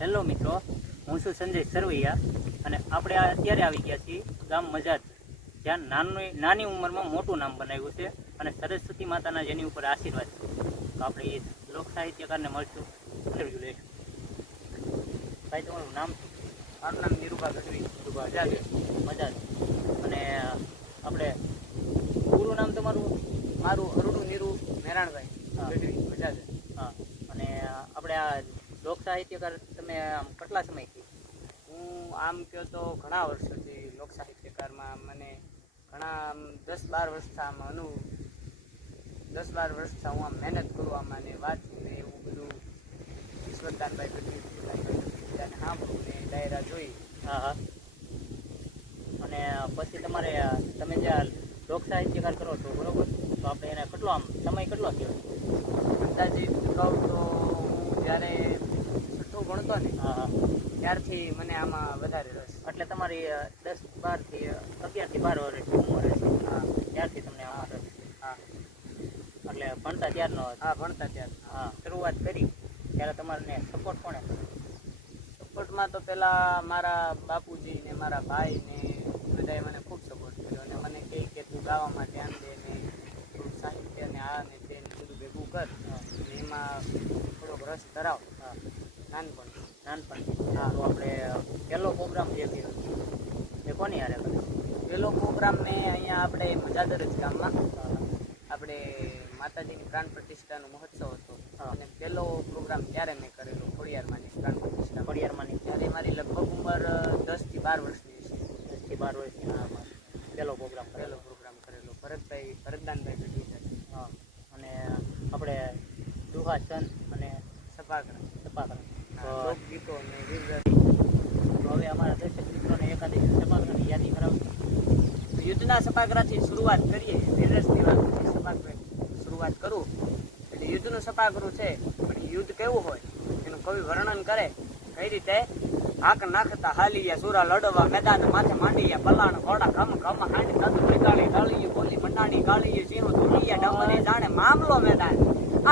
Hello મિત્રો, હું છું સંજય સરવૈયા અને આપણે અત્યારે આવી ગયા છીએ ગામ મજાદ, જ્યાં નાની ઉંમરમાં મોટું નામ બનાવ્યું છે અને સરસ્વતી માતાના જેની ઉપર આશીર્વાદ છે. તો આપણે એ લોક સાહિત્યકારને મળશું, ઇન્ટરવ્યૂ લઈશું. ભાઈ, તમારું નામ? મારું નામ નિરૂપા ગઢવી. મજાદ. અને આપણે પૂરું નામ તમારું? મારું અરુણુ નીરુ મેરાણભાઈ ગઢવી મજા છે. હા. અને આપણે આ લોક સાહિત્યકાર તમે આમ કેટલા સમયથી? હું આમ કહો તો ઘણા વર્ષોથી લોક સાહિત્યકારમાં મને ઘણા 10-12 વર્ષથી આમ 10-12 વર્ષથી હું આમ મહેનત કરું આમાં ને વાંચું ને એવું બધું ઈશ્વરદાનભાઈ ગઢવી બધાને સાંભળું ને ડાયરા જોઈ. હા. અને પછી તમે જે આ લોક સાહિત્યકાર કરો છો, બરોબર, તો આપણે એને કેટલો આમ સમય કેટલો થયો? અંદાજિત કહું તો હું જ્યારે છઠ્ઠું ભણતો ને ત્યારથી મને આમાં વધારે રસ. એટલે તમારી 11 થી 12 વર્ષની ઉંમર હશે. હા, ત્યારથી તમને આમાં રસ. હા, એટલે ભણતા ત્યારનો? હા, ભણતા ત્યાર. હા. શરૂઆત કરી ત્યારે તમારે સપોર્ટ કોણે? સપોર્ટમાં તો પહેલાં મારા બાપુજી ને મારા ભાઈ ને બધાએ મને ખૂબ સપોર્ટ કર્યો અને મને કહે કે તું ગાવામાં ધ્યાન દે ને તું સાહિત્ય ને આ ને તે ને બધું ભેગું કર ને એમાં થોડોક રસ ધરાવ. હા. નાનપણથી. હા. તો આપણે પહેલો પ્રોગ્રામ જે કર્યો એ કોની હારે કર્યો? પહેલો પ્રોગ્રામ મેં અહીંયા આપણે મજાદર જ ગામમાં આપણે માતાજીની પ્રાણ પ્રતિષ્ઠાનો મહોત્સવ હતો અને પહેલો પ્રોગ્રામ ત્યારે મેં કરેલો ખોડિયારમાંની પ્રાણ પ્રતિષ્ઠા. ખોડિયારમાંની? ત્યારે મારી લગભગ ઉંમર 10 થી 12 વર્ષની છે. 10 થી 12 વર્ષની. હા. પહેલો પ્રોગ્રામ કરેલો ભરતદાનભાઈ ગઢવી સાથે. હા. અને આપણે દુહા ચંદ અને સપાકરા લોકગીતો અને તો હવે અમારા દર્શક મિત્રોને એકાદી સપાકરાની યાદી કરાવજો. યુદ્ધના સપાકરાથી શરૂઆત કરીએ. વીરરસની વાતથી સપાકરા શરૂઆત કરું એટલે યુદ્ધનું સપાકરું છે, પણ યુદ્ધ કેવું હોય એનું કવિ વર્ણન કરે કઈ રીતે. હાક નાખતા હાલીયા સુરા લડવા મેદાન માથે માંડીયા પલાણ ઘોડા ખમ ખમ હાંડ તદ ત્રિકાળી ઢાળીયું બોલી મંડાણી કાળીયું સીનું ધૂળીયા ડમરે જાણે મામલો મેદાન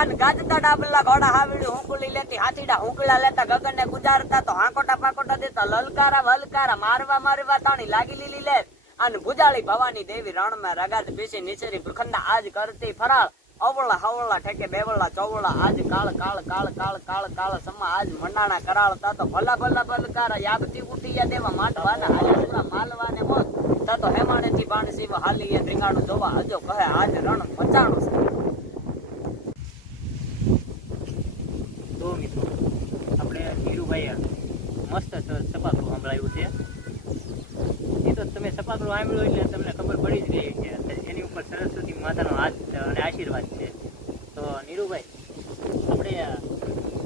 અન ગાજતા ડાબલા ઘોડા હાવીડી હુંકુલી લેતી હાથીડા હુંકલા લેતા ગગનને ગુજારતા તો હાંકોટા પાકોટા દેતા લલકારા વલકારા મારવા તાણી લાગી લીલી લે અન ભુજાળી ભવાની દેવી રણમાં રગાદ પીસી નિચરી પ્રખંડા આજ કરતી ફરાળ અવળા હવળા ઠેકે બેવળા ચોવળા આજ કાળ કાળ કાળ કાળ કાળ કાળ સમા આજ મંડાણા કરાળતા તો ભલા બલકારા યાગતી ઉઠીયા દેવા માંડવાના હાજરા માલવાને મોત તો હેમાણેથી બાણ શિવ હાલીએ ત્રિંગાણું જોવા હજો કહે આજ રણ મચાણું છે. તો મિત્રો, આપણે નીરુભાઈએ મસ્ત સપાકરું સંભળાવ્યું છે. એ તો તમે સપાકરું સાંભળ્યું એટલે તમને ખબર પડી જ ગઈ કે એની ઉપર સરસ્વતી માતાનો હાથ અને આશીર્વાદ છે. તો નીરુભાઈ, આપણે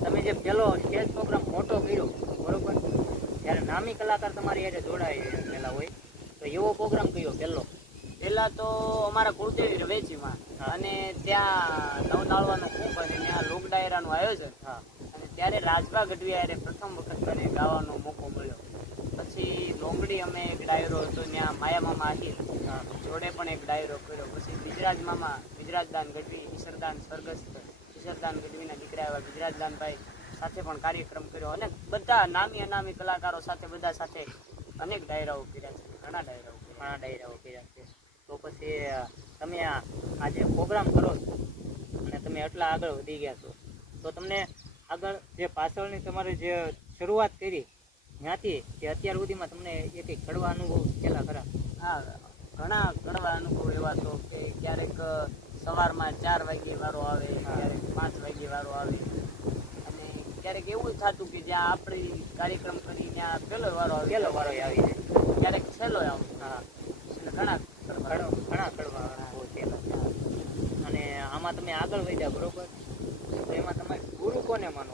તમે જે પહેલો સ્ટેજ પ્રોગ્રામ મોટો કર્યો, બરોબર, ત્યારે નામી કલાકાર તમારી હારે જોડાયેલા હોય, તો એવો પ્રોગ્રામ કયો પહેલો? પેલા તો અમારા કુળદેવી રવેચીમાં અને ત્યાં નવનાળવાનો કુંભ અને ત્યાં લોક ડાયરાનું આયોજન. હા. અને ત્યારે રાજભા ગઢવી હારે પ્રથમ વખત મને ગાવાનો મોકો મળ્યો. પછી લોંગડી અમે એક ડાયરો હતો ત્યાં માયા મામા આહિર જોડે પણ એક ડાયરો કર્યો. પછી ગુજરાતદાન ગઢવી ઈશ્વરદાન સ્વર્ગસ્થ ઈશ્વરદાન ગઢવીના દીકરા એવા ગુજરાતદાનભાઈ સાથે પણ કાર્યક્રમ કર્યો અને બધા નામી અનામી કલાકારો સાથે બધા સાથે અનેક ડાયરાઓ કર્યા છે. ઘણા ડાયરાઓ કર્યા છે. તો પછી તમે આ જે પ્રોગ્રામ કરો છો અને તમે એટલા આગળ વધી ગયા છો, તો તમને આગળ જે પાછળની તમારે જે શરૂઆત કરી ત્યાંથી કે અત્યાર સુધીમાં તમને એક કડવા અનુભવ થયેલા ખરા? હા, ઘણા કડવા અનુભવ એવા તો કે ક્યારેક સવારમાં 4 વાગ્યે વારો આવે, ક્યારેક 5 વાગ્યે વારો આવે અને ક્યારેક એવું થતું કે જ્યાં આપણે કાર્યક્રમ કરી ત્યાં પહેલો વારો આવી જાય, ક્યારેક છેલ્લો આવે. હા. એટલે ઘણા કડવા અનુભવ થયેલા. અને આમાં તમે આગળ વધ્યા, બરોબર, તો એમાં તમારે ગુરુ કોને માનો?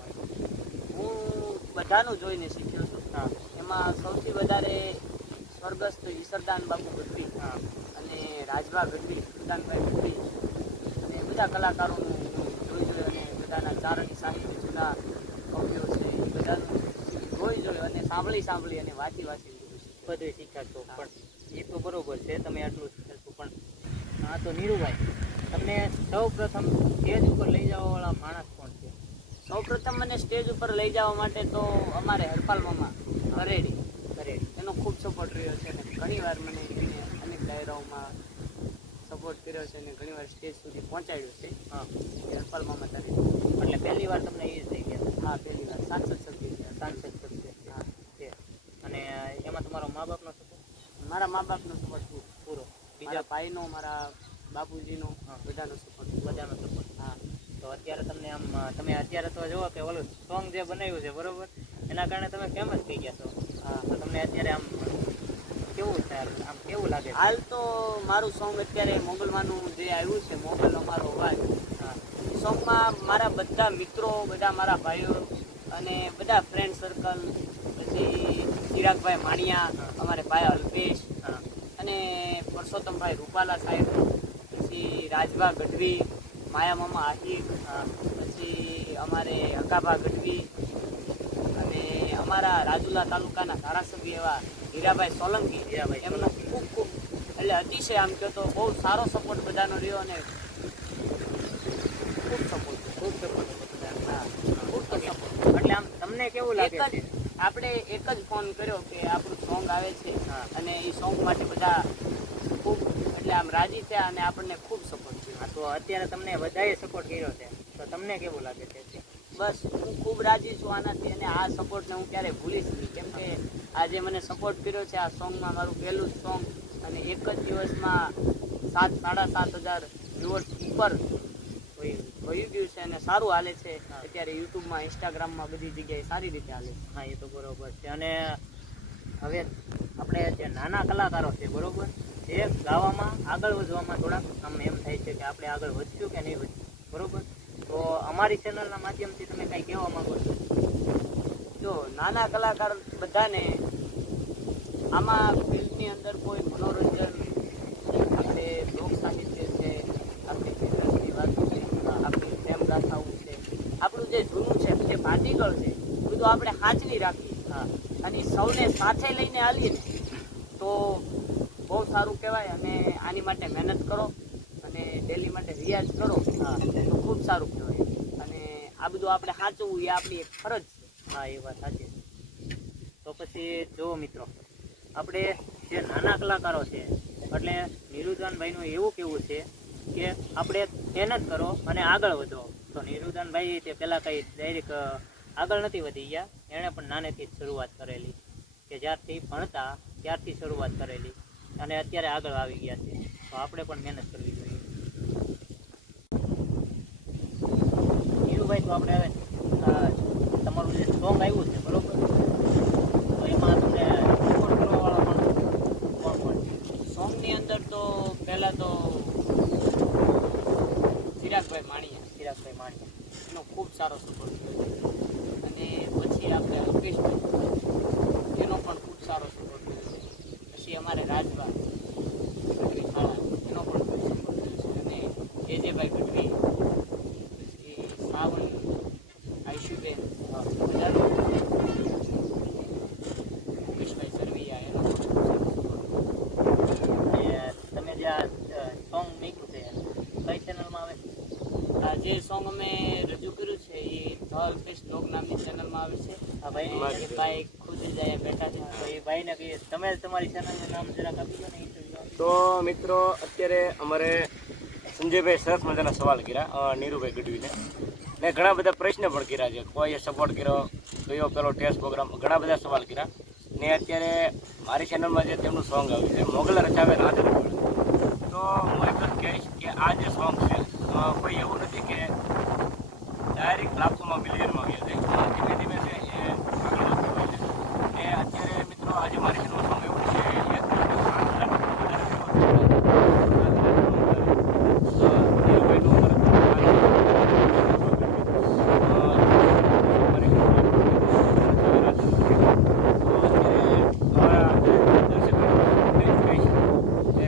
હું બધાનું જોઈને શીખ્યો છું. હા. એમાં સૌથી વધારે સ્વર્ગસ્થ ઈશ્વરદાન બાપુ ગઢવી અને રાજભા ગઢવી સુલતાનભાઈ ગઢવી અને બધા કલાકારોનું જોઈ અને બધાના ચારણી સાહિત્ય જૂના કવિઓ છે એ બધાનું જોઈ અને સાંભળી અને વાંચી બધું શીખ્યા છો. પણ એ તો બરોબર છે, તમે આટલું શીખ્યા છો. પણ હા, તો નીરુભાઈ, તમને સૌ પ્રથમ સ્ટેજ ઉપર લઈ જવા વાળા માણસ કોણ છે? સૌપ્રથમ મને સ્ટેજ ઉપર લઈ જવા માટે તો અમારે હરપાલ મામા કરેડી એનો ખૂબ સપોર્ટ રહ્યો છે અને ઘણીવાર મને એને અનેક ડાયરાઓમાં સપોર્ટ કર્યો છે અને ઘણીવાર સ્ટેજ સુધી પહોંચાડ્યો છે. હા, એ હરપાલ મામા કરે એટલે પહેલી વાર તમને એ થઈ ગયા હા પહેલી વાર સાંસદ સભ્ય સાંસદ તરીકે. હા છે. અને એમાં તમારો મા બાપનો સપોર્ટ મારા મા બાપનો સપોર્ટ પૂરો, બીજા બીજા ભાઈનો મારા બાપુજીનો હા. બધાનો સપોર્ટ બધાનો સપોર્ટ. હા તો અત્યારે તમને આમ તમે અત્યારે તો જુઓ કે ઓલું સોંગ જે બનાવ્યું છે બરોબર, એના કારણે તમે ફેમસ થઈ ગયા છો. હા તો તમને અત્યારે આમ કેવું છે, આમ કેવું લાગે છે? હાલ તો મારું સોંગ અત્યારે મોગલમાંનું જે આવ્યું છે મોગલ અમારો અવાજ, હા, એ સોંગમાં મારા બધા મિત્રો, બધા મારા ભાઈઓ અને બધા ફ્રેન્ડ સર્કલ, પછી ચિરાગભાઈ માણિયા, અમારે ભાઈ અલ્પેશ હા, અને પરસોત્તમભાઈ રૂપાલા સાહેબ, પછી રાજભા ગઢવી, માયા મામા આહિર, પછી અમારે હકાભા ગઢવી અને અમારા રાજુલા તાલુકાના ધારાસભ્ય એવા હીરાભાઈ સોલંકી, એમનો ખૂબ ખૂબ એટલે અતિશય આમ કહો તો બહુ સારો સપોર્ટ બધાનો રહ્યો અને ખૂબ સપોર્ટ ખૂબ સપોર્ટ હતો બધાને. હા ખૂબ સપોર્ટ. એટલે આમ તમને કેવું લાગે છે? આપણે એક જ ફોન કર્યો કે આપણું સોંગ આવે છે હા. અને એ સોંગ માટે બધા ખૂબ એટલે આમ રાજી થયા અને આપણને ખૂબ સપોર્ટ કર્યો. હા, તો અત્યારે તમને બધાએ સપોર્ટ કર્યો છે, તો તમને કેવું લાગે છે? બસ હું ખૂબ રાજી છું આનાથી અને આ સપોર્ટને હું ક્યારેય ભૂલીશ નહીં, કેમ કે આજે મને સપોર્ટ કર્યો છે આ સોંગમાં, મારું પહેલું જ સોંગ અને એક જ દિવસમાં 7,500 વ્યુઅર્સ ઉપર વહી ગયું છે અને સારું હાલે છે. હા. અત્યારે યુટ્યુબમાં, ઇન્સ્ટાગ્રામમાં બધી જગ્યાએ સારી રીતે હાલે છે. હા, એ તો બરોબર છે. અને હવે આપણે જે નાના કલાકારો છે બરોબર, એ ગાવામાં આગળ વધવામાં થોડાક આમ એમ થાય છે કે આપણે આગળ વધશું કે નહીં વધશું, બરોબર? તો અમારી ચેનલના માધ્યમથી તમે કંઈ કહેવા માંગો છો? જો નાના કલાકાર બધાને આમાં ફિલ્મની અંદર કોઈ મનોરંજન, આપણે લોક સાહિત્ય છે, આપણી ફિલ્મની વાતો છે, આપણી પ્રેમ ગાથાઓ છે, આપણું જે જૂનું છે, જે ભાતીગળ છે, એ બધું આપણે સાચવી રાખીએ. હા, અને સૌને સાથે લઈને હાલીએ ને તો બહુ સારું કહેવાય અને આની માટે મહેનત કરો અને ડેલી માટે રિયાઝ કરો હા, તો ખૂબ સારું કહેવાય. અને આ બધું આપણે સાચવવું એ આપણી એક ફરજ છે. હા, એ વાત સાચી છે. તો પછી જુઓ મિત્રો, આપણે જે નાના કલાકારો છે એટલે નિરુદાનભાઈનું એવું કેવું છે કે આપણે મહેનત કરો અને આગળ વધો. તો નિરુદાનભાઈ તે પહેલાં કંઈ ડાયરેક્ટ આગળ નથી વધી ગયા, એણે પણ નાનેથી જ શરૂઆત કરેલી, કે જ્યારથી ભણતા ત્યારથી શરૂઆત કરેલી અને અત્યારે આગળ આવી ગયા છે. તો આપણે પણ મહેનત કરવી જોઈએ. નીરુભાઈ, તો આપણે હવે તમારું જે સોંગ આવ્યું છે બરોબર, તો એમાં તમને સપોર્ટ કરવાવાળા પણ કોણ કોણ છે? સોંગની અંદર તો પહેલાં તો ચિરાગભાઈ માણિયા એનો ખૂબ સારો સપોર્ટ કર્યો અને પછી આપણે અલ્પેશભાઈ એનો પણ ખૂબ સારો સપોર્ટ કર્યો છે. પછી અમારે રાજભા ગઢવી ખાડા એનો પણ ખૂબ સપોર્ટ કર્યો છે અને જેજેભાઈ ગઢવી, પછી સાવન, આયુષીબેન, બધાનો મુકેશભાઈ સરવૈયા એનો પણ ખૂબ સારો સપોર્ટ. અને તમે જે આ સોંગ નીકળ્યું છે કઈ ચેનલમાં આવે છે? આ જે સોંગ અમે રજૂ કર્યું છે એ ધ અલ્પેશ બ્લોગ નામની ચેનલમાં આવે છે. હા ભાઈ, અને એ ભાઈ ખુદ જ અહીંયા બેઠા છે. તો એ ભાઈને કહીએ તમે તમારી ચેનલનું નામ જરાક આપી દો ને. તો મિત્રો અત્યારે અમારે સંજયભાઈ સરસ મજાના સવાલ કર્યા નીરુભાઈ ગઢવીને, ને ઘણા બધા પ્રશ્ન પણ કર્યા છે. કોઈએ સપોર્ટ કર્યો, કયો પેલો ટેસ્ટ પ્રોગ્રામ, ઘણા બધા સવાલ કર્યા. ને અત્યારે મારી ચેનલમાં જે તેમનું સોંગ આવ્યું છે મોગલ રચાવે રાત રચાવે, તો હું એક જ કહીશ કે આ જે સોંગ છે કોઈ એવું નથી કે ડાયરેક્ટ લાખોમાં મિલિયનમાં ગયા છે. ધીમે ધીમે છે એ આગળ વધતું હોય છે. ને અત્યારે મિત્રો આજે મારી ચેનલનું સોંગ એવું છે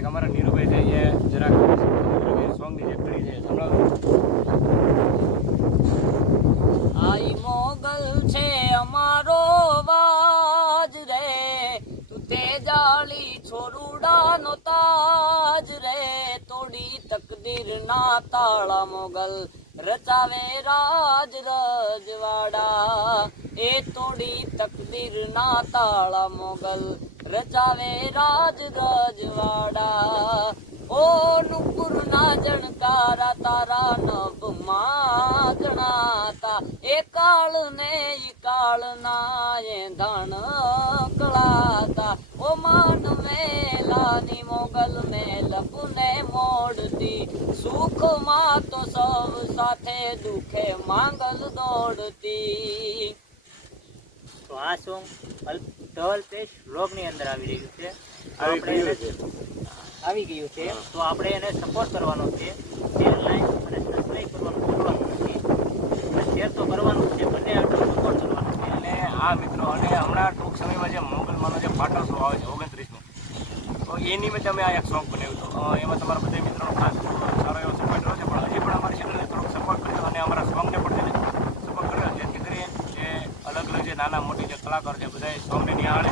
અમારા નીરુભાઈ છે એ જરાક સોંગની જે કડી છે સંભળાવો. આઈ મોગલ છે અમારો વાજ રે, તું તે જાળી છોરુડાનો તાજ રે, તોડી તકદીર ના તાળા મોગલ રચાવે રાજ રજવાડા એ તોડી તકદીર ના તાળા મોગલ રચાવે રાજ રજવાડા ઓ નુપુર ના જણકારા તારા નભમાં જણાતા એ કાળ ને ઈ કાળ ના એ ધણ કળાતા ઓ માન મેલાની મોગલ ને લપને મોડતી સુખમાં તો સૌ સાથે દુખે માંગલ દોડતી. તો આ સોંગ ધવલ પેશ વ્લોગ ની અંદર આવી રહ્યું છે. આવી ગયું છે તો આપણે એને સપોર્ટ કરવાનો છે. શેર લાઈક અને સબસ્ક્રાઇબ કરવાનું ભૂલવાનું નથી અને શેર તો કરવાનું છે, બંને સપોર્ટ કરવાનો છે. અને આ મિત્રો અને હમણાં ટૂંક સમયમાં જે મોગલમાંનો જે પાટો શો આવે છે 29મી, તો એ નિમિત્તે અમે આ એક સોંગ બનાવ્યું હતું. એમાં તમારા બધા મિત્રોનો ખાસ સારો એવો સપોર્ટ રહ્યો છે, પણ હજી પણ અમારી ચેનલને થોડોક સપોર્ટ કરજો અને અમારા સોંગને પણ સપોર્ટ કરજો, જેથી કરીને જે અલગ અલગ જે નાના મોટી જે કલાકાર છે બધા સોંગને નિહાળે.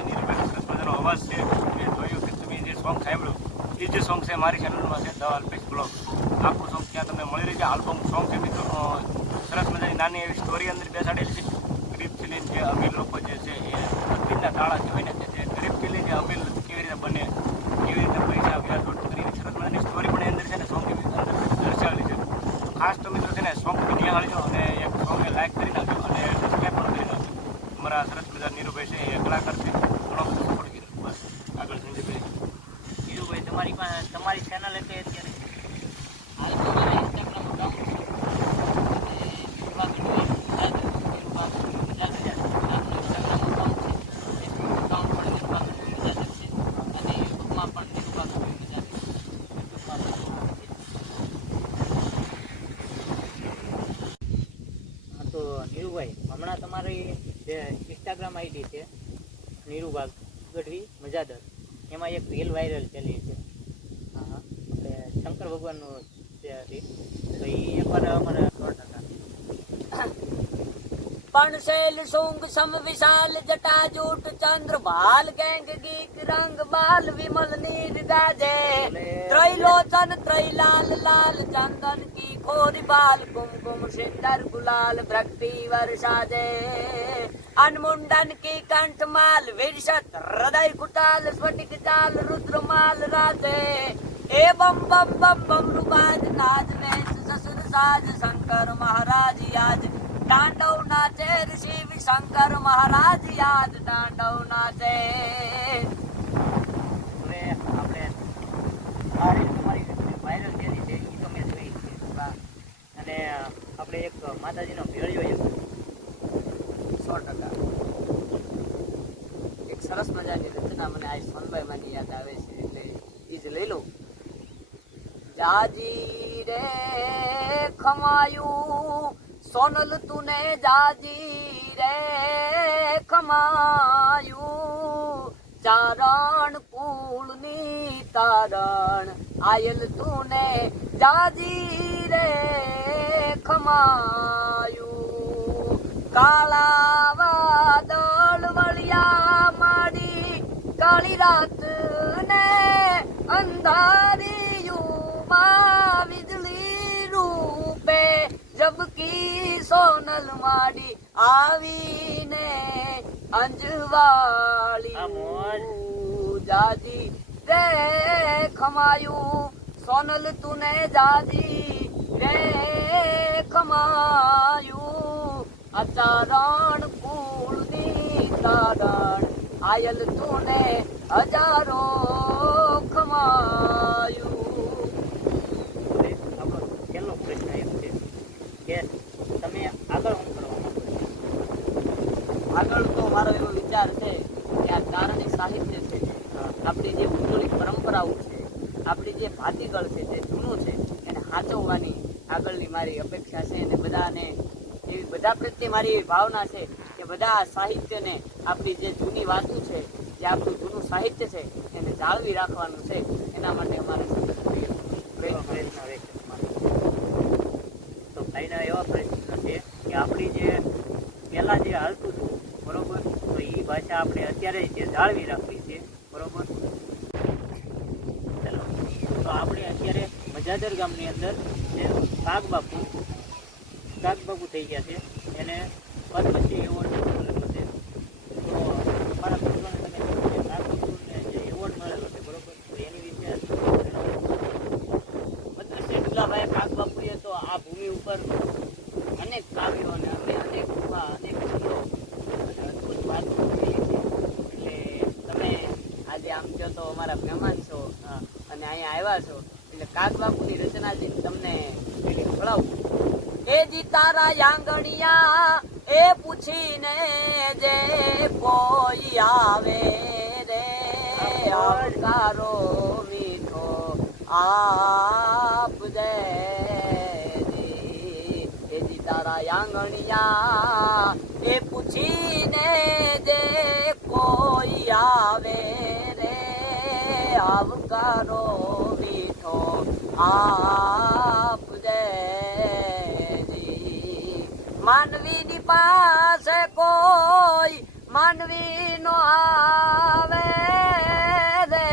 એની રીતે સરસ મજાનો અવાજ છે. મેં જોયું કે તમે જે સોંગ સાંભળ્યું એ જે સોંગ છે મારી ચેનલમાં છે ધ અલ્પેશ બ્લોગ. આખું સોંગ ત્યાં તમને મળી રહી છે. આલ્બમ સોંગ છે મિત્રો, સરસ મજાની નાની એવી સ્ટોરી અંદર બેસાડેલી છે. ગરીબથી લઈને જે અમીર લોકો જે છે એ તકદીરના તાળા જે હોય ને જે ગરીબથી લઈને જે અમીર કેવી રીતે બને, કેવી રીતે પૈસા વ્યાજ વટું કરીને સરસ મજાની સ્ટોરી પણ અંદર છે ને સોંગની અંદર દર્શાવેલી છે. તો ખાસ તો મિત્રો છે ને સોંગ નિહાળજો અને એક સોંગને લાઈક કરી નાખજો અને સબસ્ક્રાઈબ પણ કરી નાખજો. અમારા સરસ મજા નીરુભાઈ છે એ કલાકાર છે, ઘણો બધો સપોર્ટ કર્યો. બસ આગળ સંજયભાઈ. નીરુભાઈ તમારી પાસે તમારી ચેનલ એટલે અત્યારે હાલ તો મારા ઇન્સ્ટાગ્રામ અકાઉન્ટ છે અને યુવા ગઢવી યુવા ગઢવી મજાદર આપનું ઇન્સ્ટાગ્રામ અકાઉન્ટ છે, ફેસબુક અકાઉન્ટ પણ યુવા ગઢવી મજાદર છે અને યુટ્યુબમાં પણ યુવા ગઢવી મજાદર યુટ્યુબમાં પણ. હા તો નીરુભાઈ હમણાં તમારી જે ઇન્સ્ટાગ્રામ આઈડી છે નીરુભા ગઢવી મજાદર, એમાં એક રીલ વાયરલ ચાલી છે. હા એટલે શંકર ભગવાનનું છે રીલ, તો એ એકવાર અમારે 100%. પણ શૈલ શુંગ સમ વિશાલ જટા જૂટ ચંદ્ર ભાલ ગેંગ ગીક રંગ બાલ વિમલ નીર ગાજે ત્રૈલોચન ત્રૈલાલ લાલ ચંદન की खोरी बाल कुमकुम सिंदर गुलाल भक्ति वर्षाजे अनमुंडन की कंठमाल विरसत हृदय कुटाल स्फटिक चाल रुद्रमाल राजे ए बम बम बम बम रुबाज नाज में ससुर साज शंकर महाराज याद तांडव नाचे ऋषि शंकर महाराज याद तांडव नाचे. હવે આપણે આ રીલ તમારી વાયરલ થયેલી છે એ તો મેં જોઈ છે. અને આપણે એક માતાજીનો ભેળિયો એક 100%. એક સરસ મજાની રચના મને આ સોનભાઈ માની યાદ આવે છે એટલે ઈ જ લઈ લઉં. જાજી રે ખમાયું સોનલ તુને જાજી રે ખમાયું ચારણ કુળની તારણ આયલ તુને જાજી રે ખમાયું કાળા વાદળ વળિયા માડી કાળી રાત ને અંધારિયુમાં વીજળી રૂપે જબકી સોનલ માડી આવીને અંજવાળી જાજી રે ખમાયું સોનલ તુને જાજી રે ખમાયું અચારણ કુળની તારણ આયલ તુને હજારો ખમાયું. હવે આપણો છેલ્લો પ્રશ્ન એમ છે કે તમે આગળ શું કરવા માંગો છો? આગળ તો મારો એવો વિચાર છે કે આ તારણી સાહિત્ય છે, આપણી જે ભૌગોલિક પરંપરાઓ છે, આપણી જે ભાતીગળ છે, જે જૂનું છે એને સાચવવાની આગળની મારી અપેક્ષા છે. અને બધાને એવી બધા પ્રત્યે મારી એવી ભાવના છે કે બધા આ સાહિત્યને આપણી જે જૂની વાતો છે, જે આપણું જૂનું સાહિત્ય છે એને જાળવી રાખવાનું છે. એના માટે અમારે સતત પ્રયત્ન પ્રયત્ન રહેશે તમારો. તો ભાઈના એવા પ્રશ્ન છે કે આપણી જે પહેલા જે હાલતું હતું બરોબર, તો એ ભાષા આપણે અત્યારે જે જાળવી રાખવી છે બરોબર. ચાલો તો આપણે અત્યારે મજાદર ગામની અંદર જે કાગબાપુ થઈ ગયા છે, એને પદ્મશ્રી એવોર્ડ મળેલો છે. તો મારા મિત્રોને તમે કહો કે કાગબાપુને જે એવોર્ડ મળેલો છે, બરોબર, તો એની વિશે પદ્મશ્રી દુલાભાઈ કાગબાપુએ તો આ ભૂમિ ઉપર અનેક કાવ્યો અને અનેક કૃપા, અનેક શબ્દો અને અદ્ભુત વાતો કરેલી છે. એટલે તમે આજે આમ કહો તો અમારા મહેમાન છો અને અહીંયા આવ્યા છો, એટલે કાગબાપુની રચના જે તમને પેલી સંભળાવું. એ જી તારા આંગણિયા એ પૂછીને જે કોઈ આવે રે, આવકારો મીઠો આપજે જી. એ જી તારા આંગણિયા એ પૂછીને જે કોઈ આવે રે, આવકારો મીઠો આપજે. માનવીની પાસે કોઈ માનવી નો આવે રે,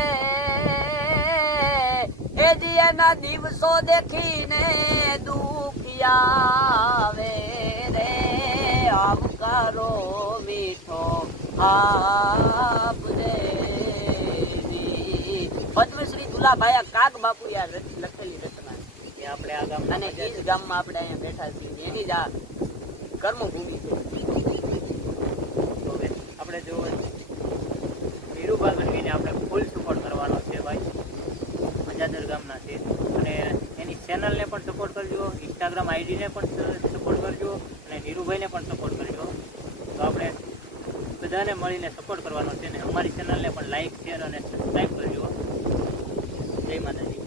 એ જી એના દિવસો દેખીને દુખિયા આવે રે, આવકારો મીઠો આપજે. પદ્મશ્રી દુલાભાઈ કાગબાપુ યાર લખેલી રચના કે આપણે આ ગામના અને એ જ ગામમાં આપણે અહીંયા બેઠા છીએ, એની જ આ કર્મભૂમિ છે. તો હવે આપણે જો નીરુભા ગઢવીને આપણે ફૂલ સપોર્ટ કરવાનો છે ભાઈ. મજાદર ગામના છે અને એની ચેનલને પણ સપોર્ટ કરજો, ઇન્સ્ટાગ્રામ આઈડીને પણ સપોર્ટ કરજો અને નીરુભાઈને પણ સપોર્ટ કરજો. તો આપણે બધાને મળીને સપોર્ટ કરવાનો છે ને અમારી ચેનલને પણ લાઈક, શેર અને સબસ્ક્રાઈબ કરજો. જય માતાજી.